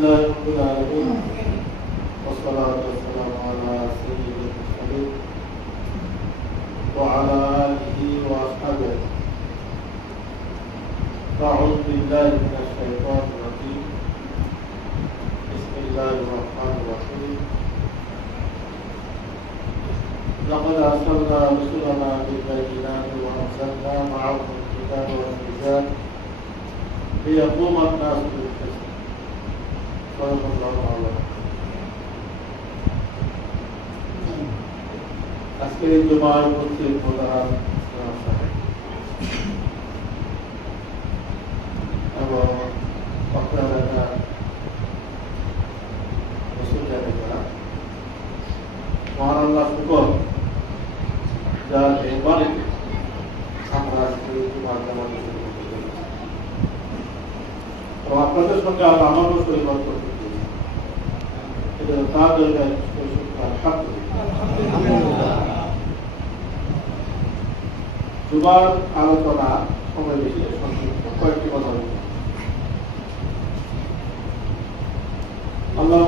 لله رب العالمين والصلاة والسلام على سيد المرسلين وعلى آله وأصحابه. أعوذ بالله من الشيطان الرجيم. بسم الله الرحمن الرحيم. لقد أرسلنا رسلنا بالبينات وأنزلنا معهم الكتاب والميزان ليقوم الناس بالقسط. صدق الله العظيم. আজকের এই জুমার উপস্থিত প্রধান এবং অক্লারা মহান আল্লাহ শুকর যার এই বাড়িতে আমরা আজকে জুমার নামাজ তো আপনাদের সঙ্গে আর আমারও শরীর করতে এটা তার জায়গায় জুমার আলোচনা সময় বেশি সংক্ষিপ্ত কয়েকটি কথা বলব। আল্লাহ